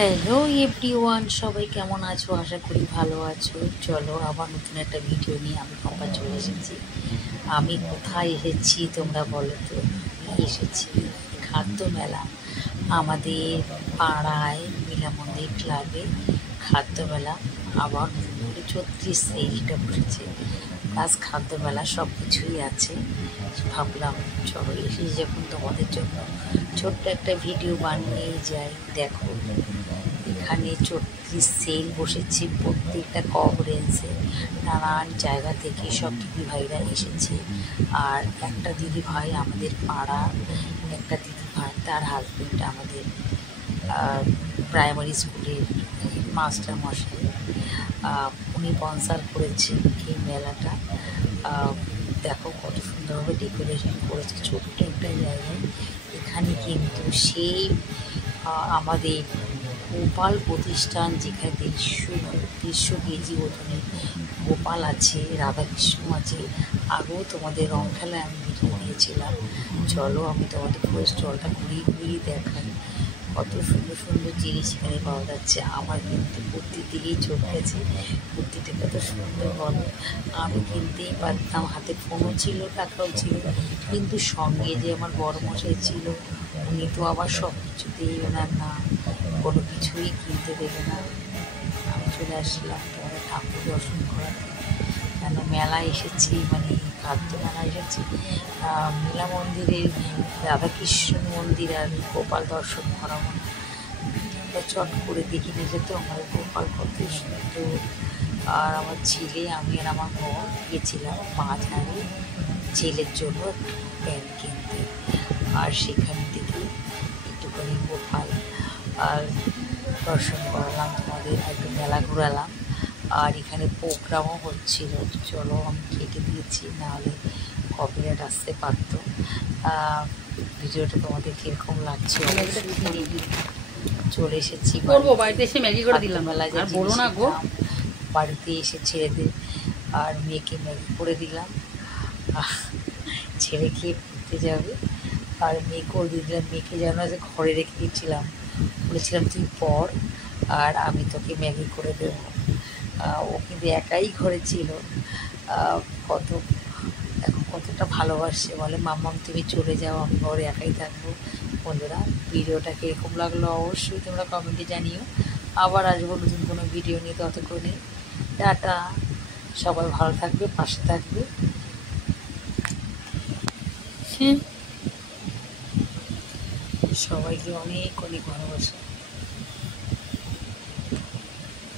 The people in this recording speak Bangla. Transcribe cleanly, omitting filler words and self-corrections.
হ্যালো এভরিওয়ান, সবাই কেমন আছো? আশা করি ভালো আছো। চলো আবার নতুন একটা ভিডিও নিয়ে আমি আবার চলে এসেছি। আমি কোথায় এসেছি তোমরা বলো তো? আমি এসেছি খাদ্য মেলা। আমাদের পাড়ায় মিলা মন্দির ক্লাবে খাদ্য মেলা আবার নতুন করে 34 এইটা বসেছে। প্লাস খাদ্য মেলা সব কিছুই আছে। ভাবলাম চলো এসে যখন তোমাদের জন্য ছোট্ট একটা ভিডিও বানিয়ে যাই। দেখো এখানে 34 সেল বসেছে প্রত্যেকটা কভারেন্সে। নানান জায়গা থেকে সব দিদি ভাইরা এসেছে। আর একটা দিদি ভাই আমাদের পাড়ার, একটা দিদি ভাই তার হাজব্যান্ড আমাদের প্রাইমারি স্কুলের মাস্টার মশাই, উনি স্পন্সর করেছে এই মেলাটা। দেখো কত সুন্দরভাবে ডেকোরেশন করেছে ছোট্ট একটা জায়গায়। এখানে কিন্তু সেই আমাদের গোপাল প্রতিষ্ঠান, যেখানে 150 কেজি ওজনের গোপাল আছে, রাধাকৃষ্ণ আছে। আগেও তোমাদের রং খেলায় আমি ভিডিও দিয়েছিলাম। চলো আমি তোমাদের পুরো স্টলটা ঘুরিয়ে ঘুরিয়ে দেখাই। কত সুন্দর সুন্দর জিনিস এখানে পাওয়া যাচ্ছে। আমার কিন্তু কুর্তির দিকেই চোখ গেছে। কুর্তিটা কত সুন্দর বলো। আমি কিনতেই পারতাম, হাতে ফোনও ছিল, টাকাও ছিল, কিন্তু সঙ্গে যে আমার বড় মশাই ছিল, উনি তো আবার সব কিছুতেই ওনার না, কোনো কিছুই কিনতে দেবে না। আমি চলে আসলাম তোমাদের ঠাকুর দর্শন করাতে। কেন মেলা এসেছি, মানে খাদ্য মেলা এসেছি। মেলা মন্দিরের রাধাকৃষ্ণ মন্দির আর গোপাল দর্শন করাবো না, চট করে দেখে নিয়ে যেত আমার গোপাল কত সুন্দর। আর আমার ছেলে, আমি আর আমার বোন গেছিলাম মাঝারি ছেলের জন্য প্যান্ট কিনতে। আর সেখান থেকে একটুখানি গোপাল আর দর্শন করালাম, তোমাদের একটু মেলা ঘোরালাম। আর এখানে প্রোগ্রামও হচ্ছিল। চলো আমি কেটে দিয়েছি, নাহলে কপিরাইট আসতে পারতো। ভিডিওটা তোমাদের কীরকম লাগছে চলে এসেছি বাড়িতে এসে ম্যাগি করে দিলাম। মেলায় আর বলো না গো, বাড়িতে এসে ছেলেদের আর মেয়েকে ম্যাগি করে দিলাম। ছেলে খেয়ে পড়তে যাবে আর মেয়েকেও দিয়ে দিলাম। মেয়েকে যেন যে ঘরে রেখে দিয়েছিলাম, বলেছিলাম তুই পড় আর আমি তোকে ম্যাগি করে দেবো। ও কিন্তু একাই ঘরে ছিল। কত এখন কতটা ভালোবাসে, বলে মাম্মাম তুমি চলে যাও, আমি ঘরে একাই থাকবো। বন্ধুরা ভিডিওটা কীরকম লাগলো অবশ্যই তোমরা কমেন্টে জানিও। আবার আসবো নতুন কোনো ভিডিও নিয়ে। ততক্ষণে টাটা, সবাই ভালো থাকবে, পাশে থাকবে। সবাইকে অনেক অনেক ভালোবাসা।